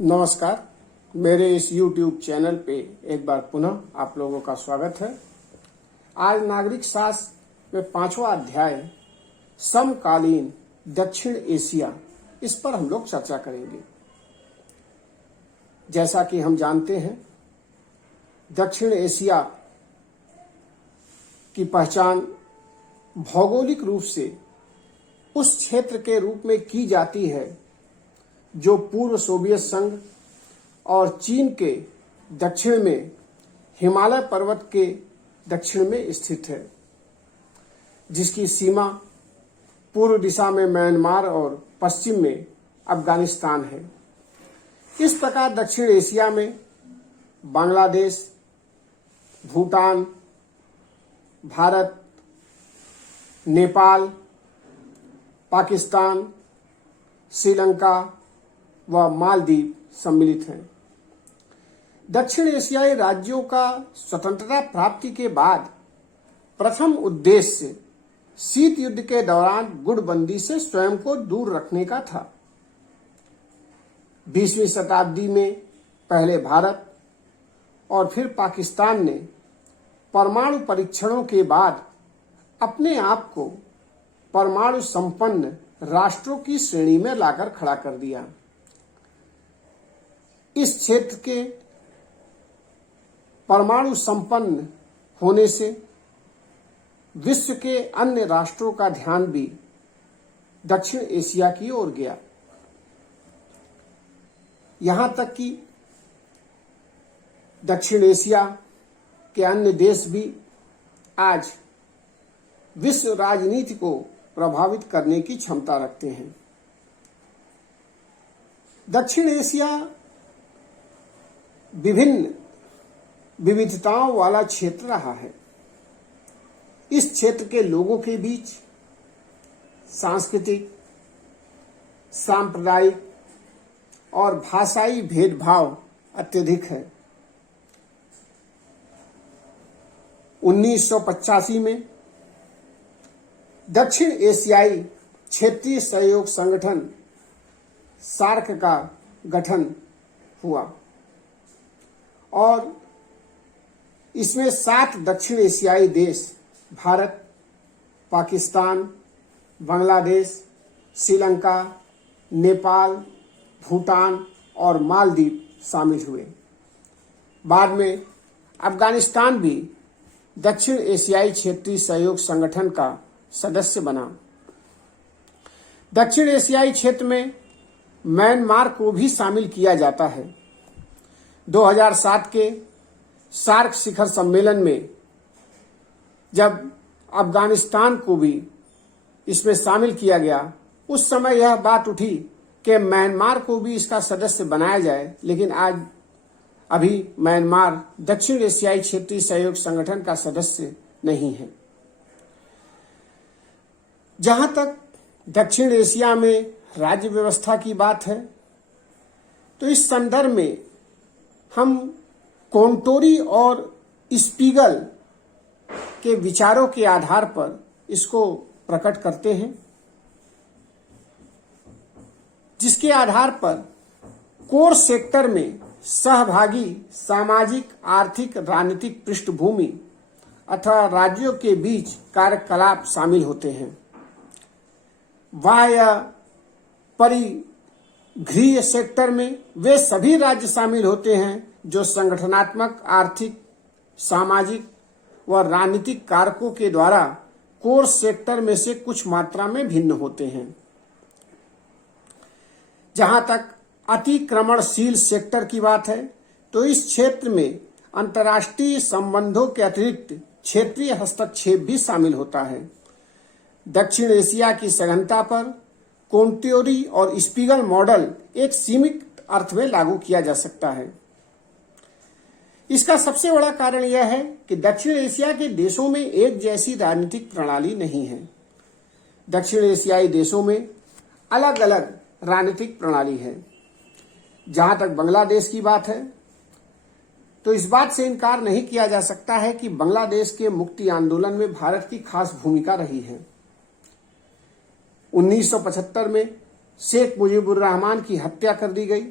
नमस्कार। मेरे इस YouTube चैनल पे एक बार पुनः आप लोगों का स्वागत है। आज नागरिक शास्त्र में 5वां अध्याय समकालीन दक्षिण एशिया, इस पर हम लोग चर्चा करेंगे। जैसा कि हम जानते हैं, दक्षिण एशिया की पहचान भौगोलिक रूप से उस क्षेत्र के रूप में की जाती है जो पूर्व सोवियत संघ और चीन के दक्षिण में हिमालय पर्वत के दक्षिण में स्थित है, जिसकी सीमा पूर्व दिशा में म्यांमार और पश्चिम में अफगानिस्तान है। इस प्रकार दक्षिण एशिया में बांग्लादेश, भूटान, भारत, नेपाल, पाकिस्तान, श्रीलंका व मालदीव सम्मिलित हैं। दक्षिण एशियाई राज्यों का स्वतंत्रता प्राप्ति के बाद प्रथम उद्देश्य शीत युद्ध के दौरान गुटबंदी से स्वयं को दूर रखने का था। 20वीं शताब्दी में पहले भारत और फिर पाकिस्तान ने परमाणु परीक्षणों के बाद अपने आप को परमाणु संपन्न राष्ट्रों की श्रेणी में लाकर खड़ा कर दिया। इस क्षेत्र के परमाणु संपन्न होने से विश्व के अन्य राष्ट्रों का ध्यान भी दक्षिण एशिया की ओर गया। यहां तक कि दक्षिण एशिया के अन्य देश भी आज विश्व राजनीति को प्रभावित करने की क्षमता रखते हैं। दक्षिण एशिया विभिन्न विविधताओं वाला क्षेत्र रहा है। इस क्षेत्र के लोगों के बीच सांस्कृतिक, सांप्रदायिक और भाषाई भेदभाव अत्यधिक है। 1985 में दक्षिण एशियाई क्षेत्रीय सहयोग संगठन सार्क का गठन हुआ और इसमें 7 दक्षिण एशियाई देश भारत, पाकिस्तान, बांग्लादेश, श्रीलंका, नेपाल, भूटान और मालदीव शामिल हुए। बाद में अफगानिस्तान भी दक्षिण एशियाई क्षेत्रीय सहयोग संगठन का सदस्य बना। दक्षिण एशियाई क्षेत्र में म्यांमार को भी शामिल किया जाता है। 2007 के सार्क शिखर सम्मेलन में जब अफगानिस्तान को भी इसमें शामिल किया गया, उस समय यह बात उठी कि म्यांमार को भी इसका सदस्य बनाया जाए, लेकिन आज अभी म्यांमार दक्षिण एशियाई क्षेत्रीय सहयोग संगठन का सदस्य नहीं है। जहां तक दक्षिण एशिया में राज्य व्यवस्था की बात है, तो इस संदर्भ में हम कोंटोरी और स्पीगल के विचारों के आधार पर इसको प्रकट करते हैं, जिसके आधार पर कोर सेक्टर में सहभागी सामाजिक, आर्थिक, राजनीतिक पृष्ठभूमि अथवा राज्यों के बीच कार्यकलाप शामिल होते हैं। बाह्य परिघीय सेक्टर में वे सभी राज्य शामिल होते हैं जो संगठनात्मक, आर्थिक, सामाजिक व राजनीतिक कारकों के द्वारा कोर सेक्टर में से कुछ मात्रा में भिन्न होते हैं। जहां तक अतिक्रमणशील सेक्टर की बात है, तो इस क्षेत्र में अंतर्राष्ट्रीय संबंधों के अतिरिक्त क्षेत्रीय हस्तक्षेप भी शामिल होता है। दक्षिण एशिया की सघनता पर कोंटोरी और स्पीगल मॉडल एक सीमित अर्थ में लागू किया जा सकता है। इसका सबसे बड़ा कारण यह है कि दक्षिण एशिया के देशों में एक जैसी राजनीतिक प्रणाली नहीं है। दक्षिण एशियाई देशों में अलग अलग राजनीतिक प्रणाली है। जहां तक बांग्लादेश की बात है, तो इस बात से इनकार नहीं किया जा सकता है कि बांग्लादेश के मुक्ति आंदोलन में भारत की खास भूमिका रही है। 1975 में शेख मुजीबुर रहमान की हत्या कर दी गई।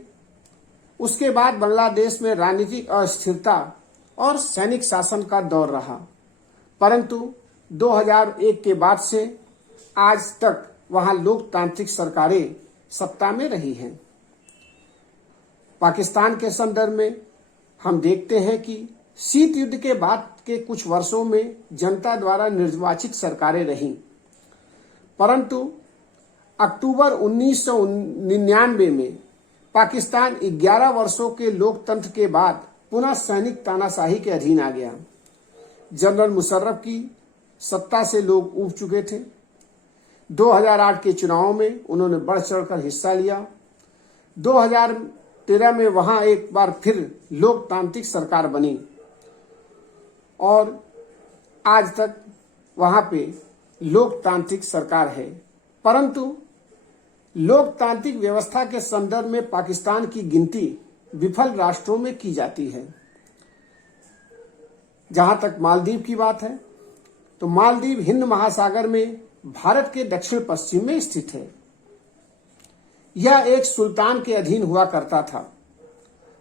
उसके बाद बांग्लादेश में राजनीतिक अस्थिरता और सैनिक शासन का दौर रहा, परंतु 2001 के बाद से आज तक वहां लोकतांत्रिक सरकारें सत्ता में रही हैं। पाकिस्तान के संदर्भ में हम देखते हैं कि शीत युद्ध के बाद के कुछ वर्षों में जनता द्वारा निर्वाचित सरकारें रहीं, परंतु अक्टूबर 1999 में पाकिस्तान 11 वर्षों के लोकतंत्र के बाद पुनः सैनिक तानाशाही के अधीन आ गया। जनरल मुशर्रफ की सत्ता से लोग ऊब चुके थे। 2008 के चुनावों में उन्होंने बढ़ चढ़कर हिस्सा लिया। 2013 में वहां एक बार फिर लोकतांत्रिक सरकार बनी और आज तक वहां पे लोकतांत्रिक सरकार है, परंतु लोकतांत्रिक व्यवस्था के संदर्भ में पाकिस्तान की गिनती विफल राष्ट्रों में की जाती है। जहां तक मालदीव की बात है तो मालदीव हिंद महासागर में भारत के दक्षिण पश्चिम में स्थित है। यह एक सुल्तान के अधीन हुआ करता था।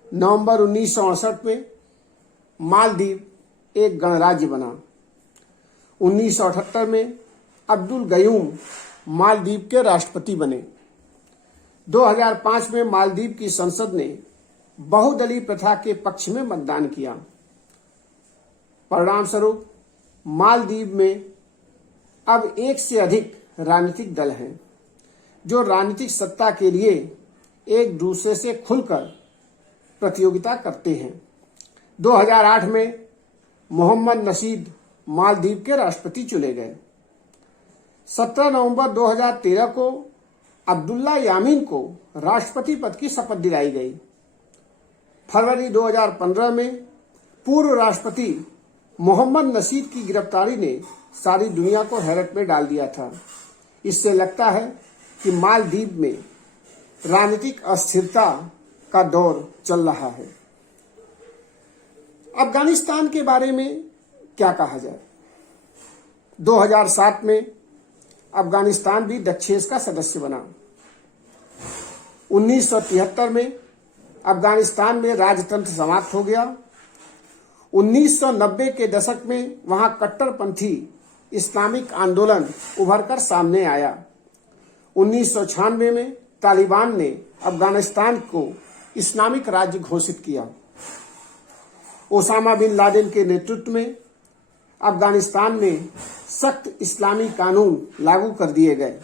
नवंबर 1968 में मालदीव एक गणराज्य बना। 1978 में अब्दुल गयूम मालदीव के राष्ट्रपति बने। 2005 में मालदीव की संसद ने बहुदलीय प्रथा के पक्ष में मतदान किया। परिणाम स्वरूप मालदीव में अब एक से अधिक राजनीतिक दल हैं जो राजनीतिक सत्ता के लिए एक दूसरे से खुलकर प्रतियोगिता करते हैं। 2008 में मोहम्मद नशीद मालदीव के राष्ट्रपति चुने गए। 17 नवंबर 2013 को अब्दुल्ला यामीन को राष्ट्रपति पद की शपथ दिलाई गई। फरवरी 2015 में पूर्व राष्ट्रपति मोहम्मद नशीद की गिरफ्तारी ने सारी दुनिया को हैरत में डाल दिया था। इससे लगता है कि मालदीव में राजनीतिक अस्थिरता का दौर चल रहा है। अफगानिस्तान के बारे में क्या कहा जाए? 2007 में अफगानिस्तान भी डक्षेस का सदस्य बना। 1973 में अफगानिस्तान में राजतंत्र समाप्त हो गया। 1990 के दशक में वहां कट्टरपंथी इस्लामिक आंदोलन उभरकर सामने आया। 1996 में तालिबान ने अफगानिस्तान को इस्लामिक राज्य घोषित किया। ओसामा बिन लादेन के नेतृत्व में अफगानिस्तान में सख्त इस्लामी कानून लागू कर दिए गए।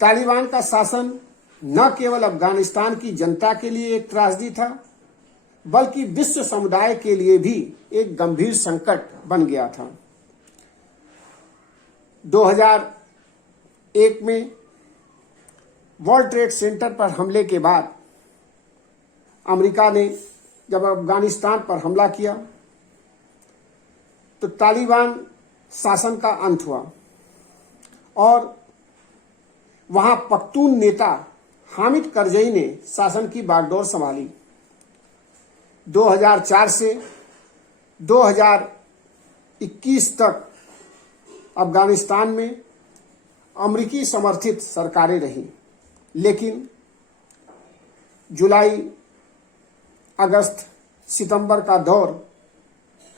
तालिबान का शासन न केवल अफगानिस्तान की जनता के लिए एक त्रासदी था, बल्कि विश्व समुदाय के लिए भी एक गंभीर संकट बन गया था। 2001 में वर्ल्ड ट्रेड सेंटर पर हमले के बाद अमेरिका ने जब अफगानिस्तान पर हमला किया तो तालिबान शासन का अंत हुआ और वहां पख्तून नेता हामिद करजई ने शासन की बागडोर संभाली। 2004 से 2021 तक अफगानिस्तान में अमेरिकी समर्थित सरकारें रहीं, लेकिन जुलाई, अगस्त, सितंबर का दौर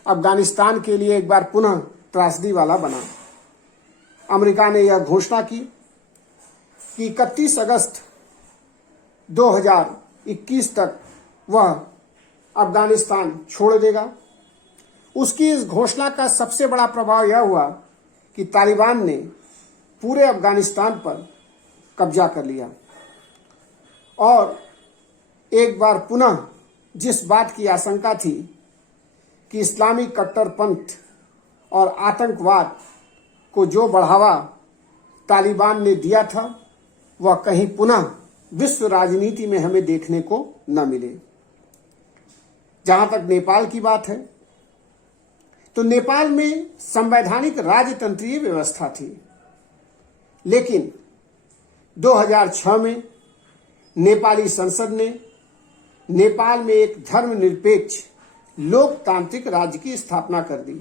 अफगानिस्तान के लिए एक बार पुनः त्रासदी वाला बना। अमेरिका ने यह घोषणा की कि 31 अगस्त 2021 तक वह अफगानिस्तान छोड़ देगा। उसकी इस घोषणा का सबसे बड़ा प्रभाव यह हुआ कि तालिबान ने पूरे अफगानिस्तान पर कब्जा कर लिया और एक बार पुनः जिस बात की आशंका थी कि इस्लामी कट्टरपंथ और आतंकवाद को जो बढ़ावा तालिबान ने दिया था, वह कहीं पुनः विश्व राजनीति में हमें देखने को न मिले। जहां तक नेपाल की बात है तो नेपाल में संवैधानिक राजतंत्रीय व्यवस्था थी, लेकिन 2006 में नेपाली संसद ने नेपाल में एक धर्मनिरपेक्ष लोकतांत्रिक राज्य की स्थापना कर दी।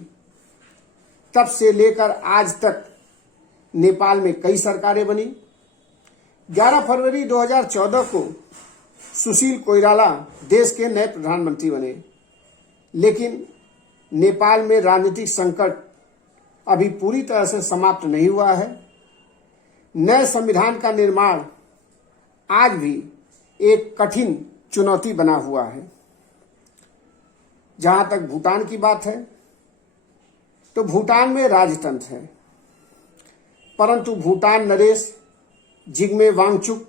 तब से लेकर आज तक नेपाल में कई सरकारें बनी। 11 फरवरी 2014 को सुशील कोइराला देश के नए प्रधानमंत्री बने, लेकिन नेपाल में राजनीतिक संकट अभी पूरी तरह से समाप्त नहीं हुआ है। नए संविधान का निर्माण आज भी एक कठिन चुनौती बना हुआ है। जहां तक भूटान की बात है तो भूटान में राजतंत्र है, परंतु भूटान नरेश जिग्मे वांगचुक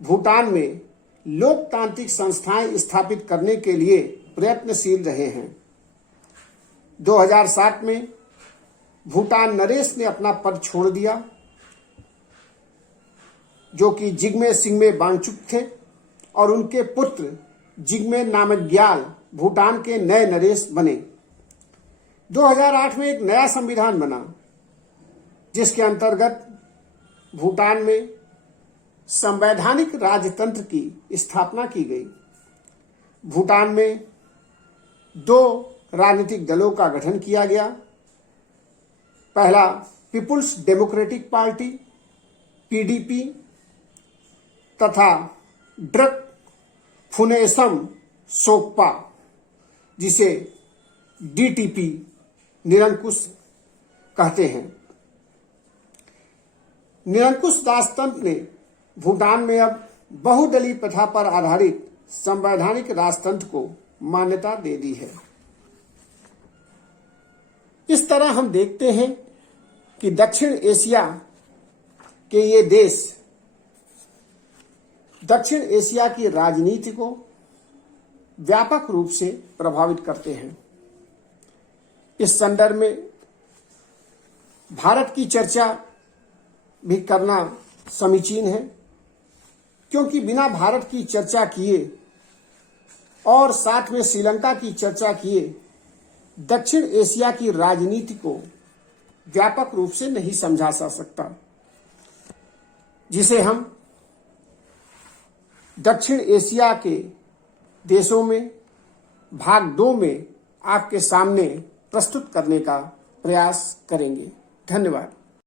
भूटान में लोकतांत्रिक संस्थाएं स्थापित करने के लिए प्रयत्नशील रहे हैं। 2007 में भूटान नरेश ने अपना पद छोड़ दिया, जो कि जिग्मे सिंगमे वांगचुक थे, और उनके पुत्र जिग्मे नामग्याल भूटान के नए नरेश बने। 2008 में एक नया संविधान बना, जिसके अंतर्गत भूटान में संवैधानिक राजतंत्र की स्थापना की गई। भूटान में 2 राजनीतिक दलों का गठन किया गया। पहला पीपुल्स डेमोक्रेटिक पार्टी पीडीपी तथा ड्रक फुनेसम सोक्पा, जिसे डीटीपी निरंकुश कहते हैं। निरंकुश राजतंत्र ने भूटान में अब बहुदलीय प्रथा पर आधारित संवैधानिक राजतंत्र को मान्यता दे दी है। इस तरह हम देखते हैं कि दक्षिण एशिया के ये देश दक्षिण एशिया की राजनीति को व्यापक रूप से प्रभावित करते हैं। इस संदर्भ में भारत की चर्चा भी करना समीचीन है, क्योंकि बिना भारत की चर्चा किए और साथ में श्रीलंका की चर्चा किए दक्षिण एशिया की राजनीति को व्यापक रूप से नहीं समझा जा सकता, जिसे हम दक्षिण एशिया के देशों में भाग 2 में आपके सामने प्रस्तुत करने का प्रयास करेंगे। धन्यवाद।